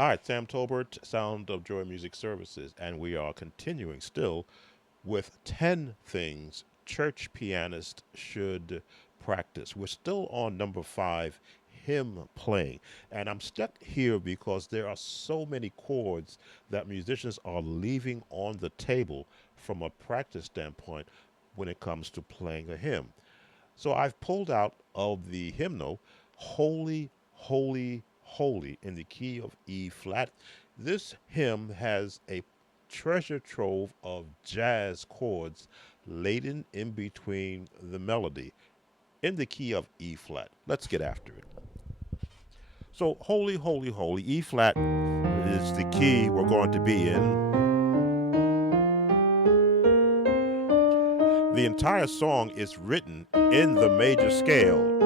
Hi, Sam Tolbert, Sound of Joy Music Services, and we are continuing still with 10 things church pianists should practice. We're still on number 5, hymn playing. And I'm stuck here because there are so many chords that musicians are leaving on the table from a practice standpoint when it comes to playing a hymn. So I've pulled out of the hymnal Holy, Holy, Holy in the key of E flat. This hymn has a treasure trove of jazz chords laden in between the melody in the key of E flat. Let's get after it. So, Holy, Holy, Holy, E flat is the key we're going to be in. The entire song is written in the major scale,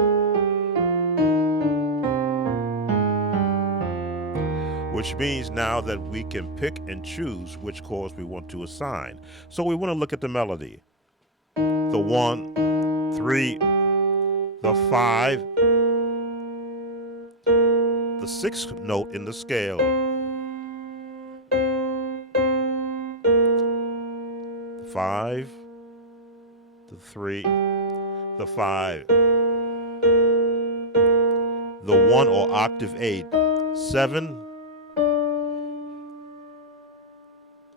which means now that we can pick and choose which chords we want to assign. So we want to look at the melody. The 1, 3, the 5, the 6th note in the scale, the 5, the 3, the 5, the 1 or octave 8, 7,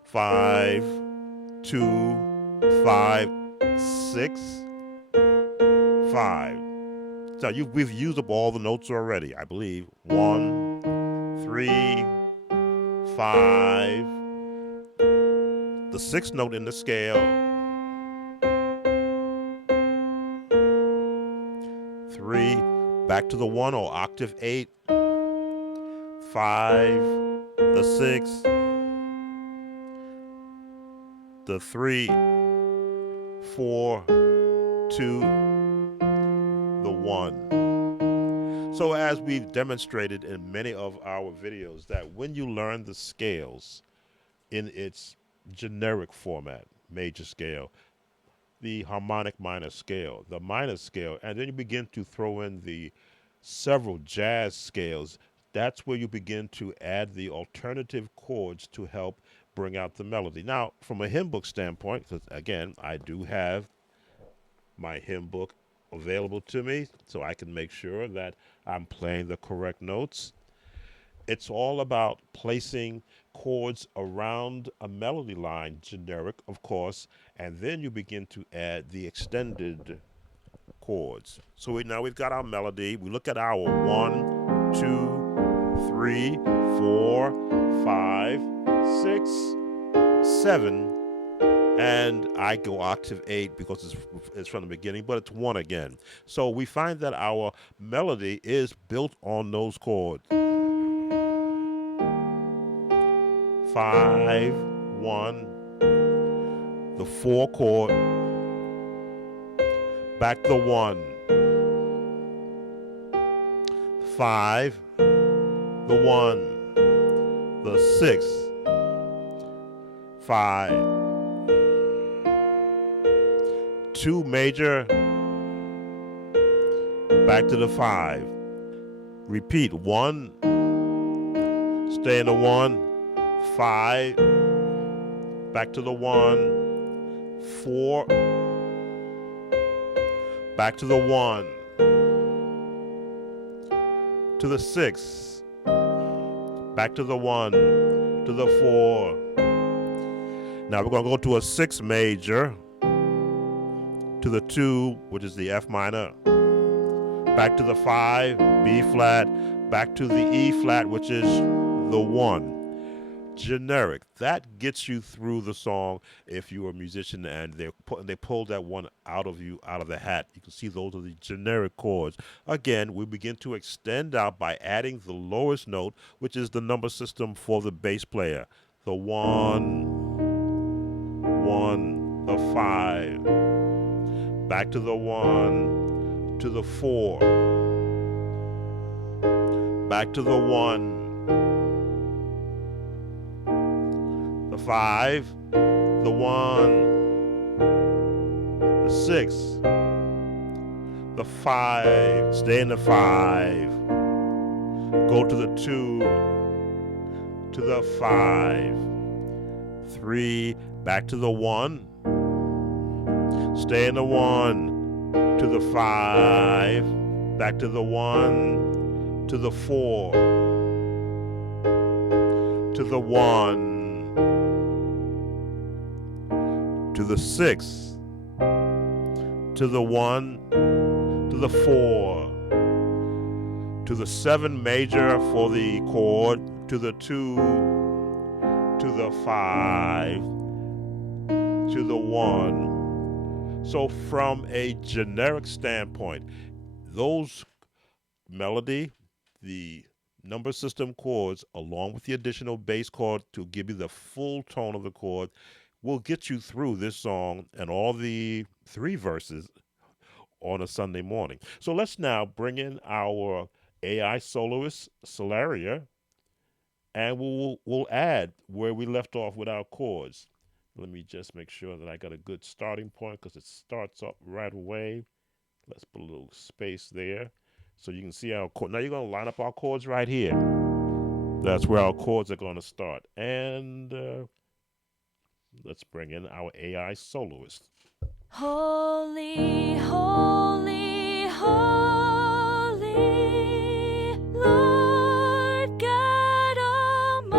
5, 2, 5, 6, 5. So we've used up all the notes already, I believe. 1, 3, 5. The 6th note in the scale. 3, back to the 1 or octave 8. 5, the 6, the 3, 4, 2, the 1. So as we've demonstrated in many of our videos, that when you learn the scales in its generic format, major scale, the harmonic minor scale, the minor scale, and then you begin to throw in the several jazz scales, that's where you begin to add the alternative chords to help bring out the melody. Now, from a hymn book standpoint, because again, I do have my hymn book available to me so I can make sure that I'm playing the correct notes. It's all about placing chords around a melody line, generic, of course, and then you begin to add the extended chords. So now we've got our melody. We look at our 1, 2, 3, 4, 5, 6, 7, and I go octave 8 because it's from the beginning, but it's 1 again. So we find that our melody is built on those chords. 5, 1, the 4 chord, back to 1, 5, the 1, the 6, 5, 2 major, back to the 5. Repeat 1, stay in the 1, 5, back to the 1, 4, back to the 1, to the 6, back to the 1, to the 4. Now we're going to go to a 6 major, to the 2, which is the F minor, back to the 5, B flat, back to the E flat, which is the 1. Generic. That gets you through the song if you're a musician and they pulled that one out of the hat. You can see those are the generic chords. Again, we begin to extend out by adding the lowest note, which is the number system for the bass player. The 1, 1, the 5, back to the 1, to the 4, back to the 1, the 5, the 1, the 6, the 5, stay in the 5, go to the 2, to the 5, 3, back to the 1, stay in the 1, to the 5, back to the 1, to the 4, to the 1, to the 6, to the 1, to the 4, to the 7 major for the chord, to the 2, to the 5, to the 1. So from a generic standpoint, those melody, the number system chords, along with the additional bass chord to give you the full tone of the chord, will get you through this song and all the 3 verses on a Sunday morning. So let's now bring in our AI soloist, Solaria, and we'll add where we left off with our chords. Let me just make sure that I got a good starting point because it starts up right away. Let's put a little space there so you can see our chord. Now you're going to line up our chords right here. That's where our chords are going to start. And let's bring in our AI soloist. Holy, holy, holy, Lord God Almighty,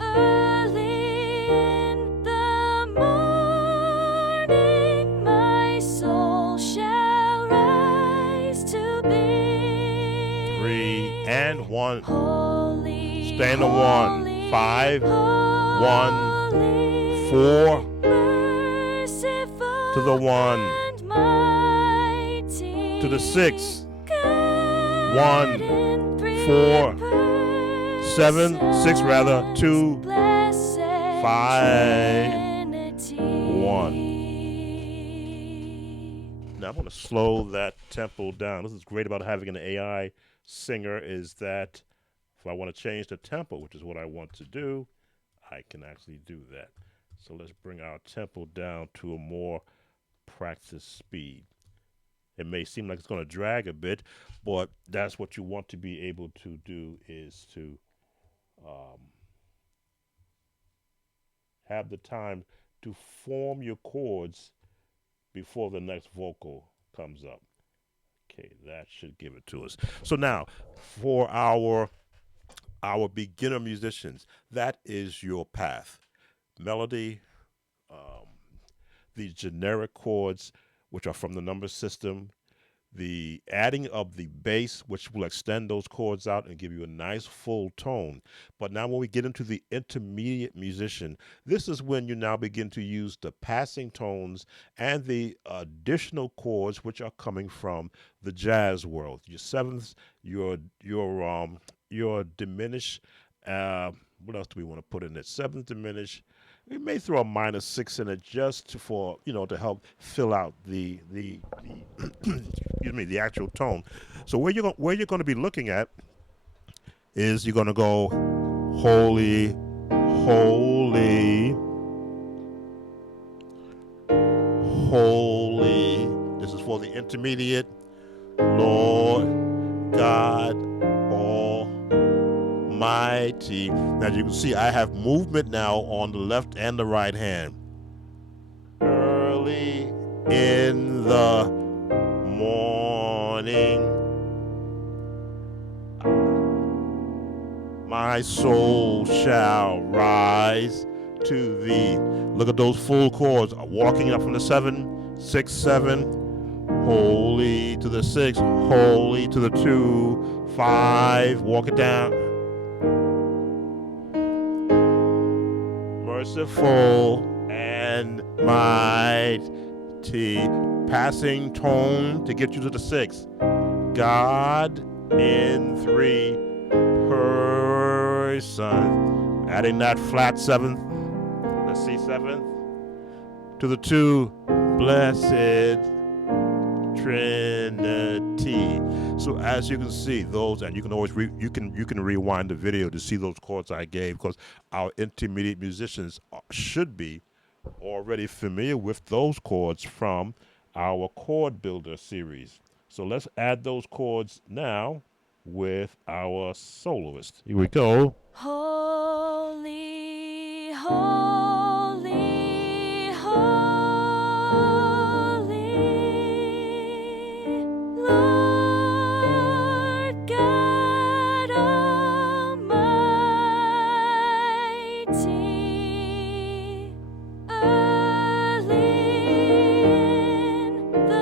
early in the morning my soul shall rise to thee. 3 and 1. Holy, stay in the 1, 5, 1, 4, to the 1, to the 6, 1, 4, 7, 6 rather, 2, 5, 1. Now I'm going to slow that tempo down. This is great about having an AI singer is that if I want to change the tempo, which is what I want to do, I can actually do that. So let's bring our tempo down to a more practice speed. It may seem like it's going to drag a bit, but that's what you want to be able to do is to have the time to form your chords before the next vocal comes up. Okay, that should give it to us. So now, for our beginner musicians, that is your path. Melody, the generic chords, which are from the number system, the adding of the bass, which will extend those chords out and give you a nice full tone. But now when we get into the intermediate musician, this is when you now begin to use the passing tones and the additional chords which are coming from the jazz world. Your sevenths, your diminished, what else do we want to put in it? Seventh diminished. We may throw a minor 6 in it just for, to help fill out the excuse me, the actual tone. So where you're going to be looking at is you're going to go holy, holy, holy. This is for the intermediate. Lord God Almighty. Now you can see I have movement now on the left and the right hand. Early in the morning, my soul shall rise to thee. Look at those full chords. Walking up from the 7, 6, 7. Holy to the 6, holy to the 2, 5. Walk it down. Merciful and mighty. Passing tone to get you to the 6. God in 3 persons. Adding that flat 7th, the C 7th, to the 2, blessed Trinity. So as you can see those, and you can always you can rewind the video to see those chords I gave, because our intermediate musicians should be already familiar with those chords from our chord builder series. So let's add those chords now. with our soloist. Here we go. Holy, holy, holy, Lord God Almighty. Early in the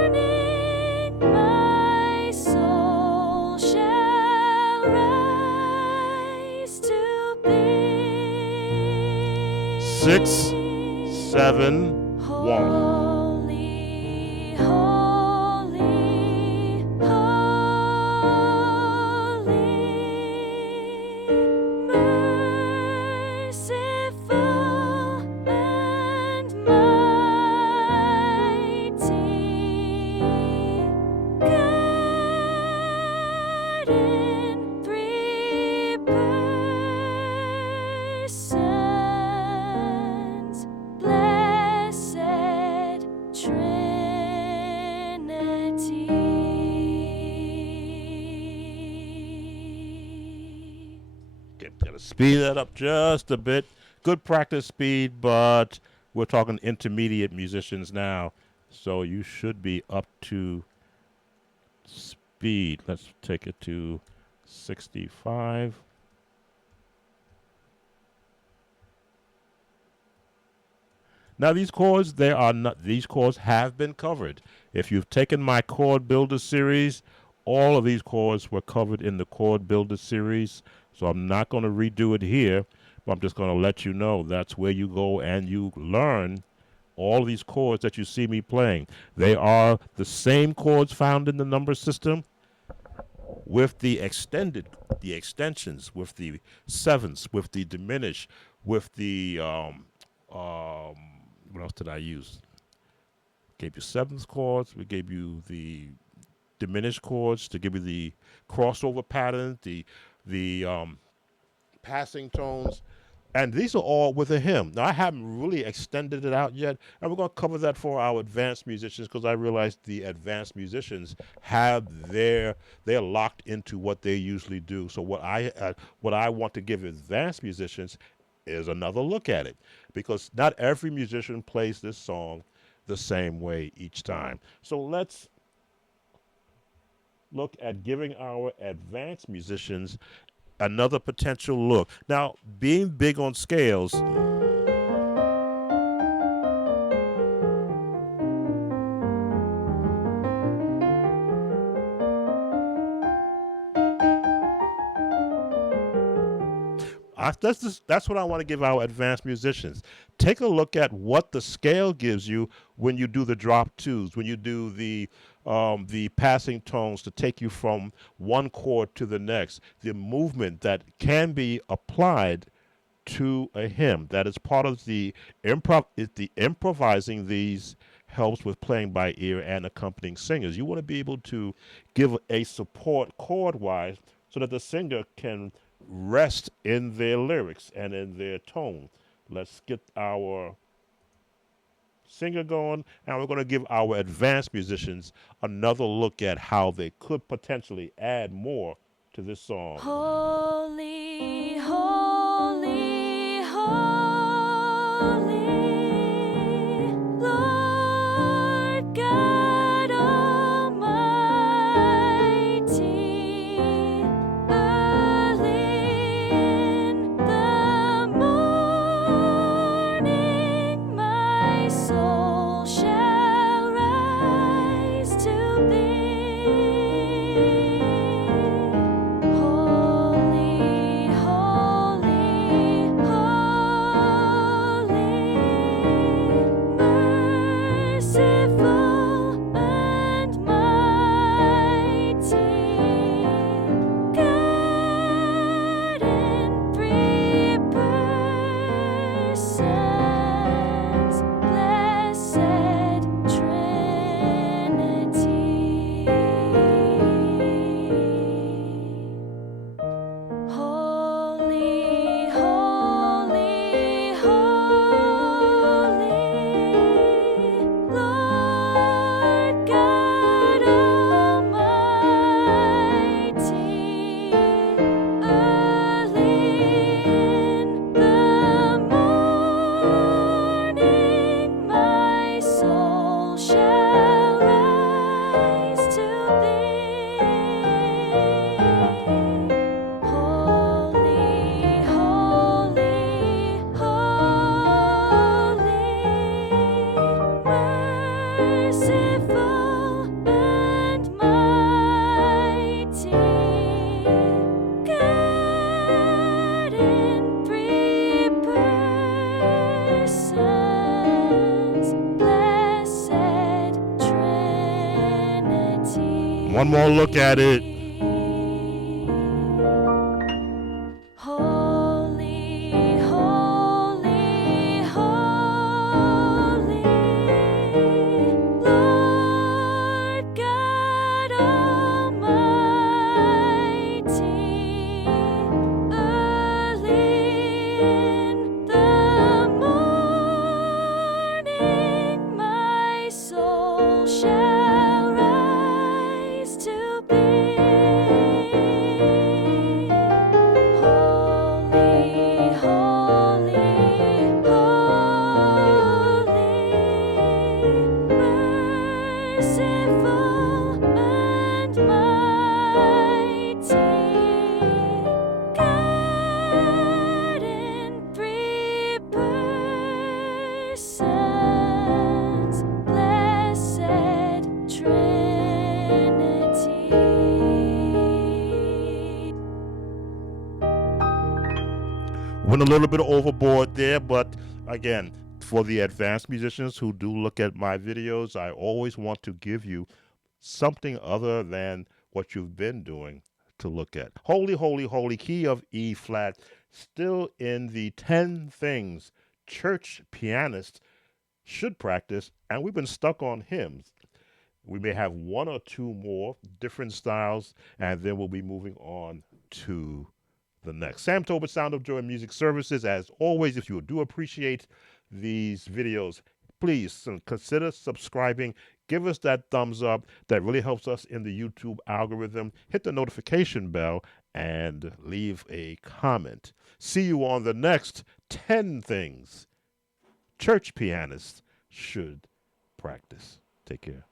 morning, my soul shall rise to thee. 6, 7, 1. Holy, holy, holy, merciful and mighty, God in three persons, blessed Trinity. Okay, gotta speed that up just a bit. Good practice speed, but we're talking intermediate musicians now, so you should be up to speed. Let's take it to 65. Now these chords, they are not. These chords have been covered. If you've taken my chord builder series, all of these chords were covered in the chord builder series. So I'm not going to redo it here, but I'm just going to let you know that's where you go and you learn all these chords that you see me playing. They are the same chords found in the number system, with the extensions, with the sevenths, with the diminish, with the what else did I use? Gave you seventh chords. We gave you the diminished chords to give you the crossover pattern, the passing tones, and these are all with a hymn. Now I haven't really extended it out yet, and we're going to cover that for our advanced musicians, because I realize the advanced musicians have they're locked into what they usually do. So what I want to give advanced musicians is another look at it, because not every musician plays this song the same way each time. So let's look at giving our advanced musicians another potential look. Now, being big on scales, that's what I want to give our advanced musicians. Take a look at what the scale gives you when you do the drop twos, when you do the passing tones to take you from one chord to the next, the movement that can be applied to a hymn. That is part of the improvising these helps with playing by ear and accompanying singers. You want to be able to give a support chord-wise so that the singer can rest in their lyrics and in their tone. Let's get our singer going, and we're going to give our advanced musicians another look at how they could potentially add more to this song. Holy, holy, holy, Lord God Almighty. Early in the morning, my soul shall rise to thee. Holy, holy, One more look at it. Holy, holy, holy, Lord God Almighty. Early in the morning, my soul shall rise to be. Holy, holy, holy, merciful and mighty, God in three persons, blessed Trinity. Went a little bit overboard there, but again, for the advanced musicians who do look at my videos, I always want to give you something other than what you've been doing to look at. Holy, holy, holy, key of E flat, still in the 10 things church pianists should practice, and we've been stuck on hymns. We may have one or two more different styles, and then we'll be moving on to the next. Sam Tobin, Sound of Joy Music Services. As always, if you do appreciate these videos, please consider subscribing. Give us that thumbs up. That really helps us in the YouTube algorithm. Hit the notification bell and leave a comment. See you on the next 10 things church pianists should practice. Take care.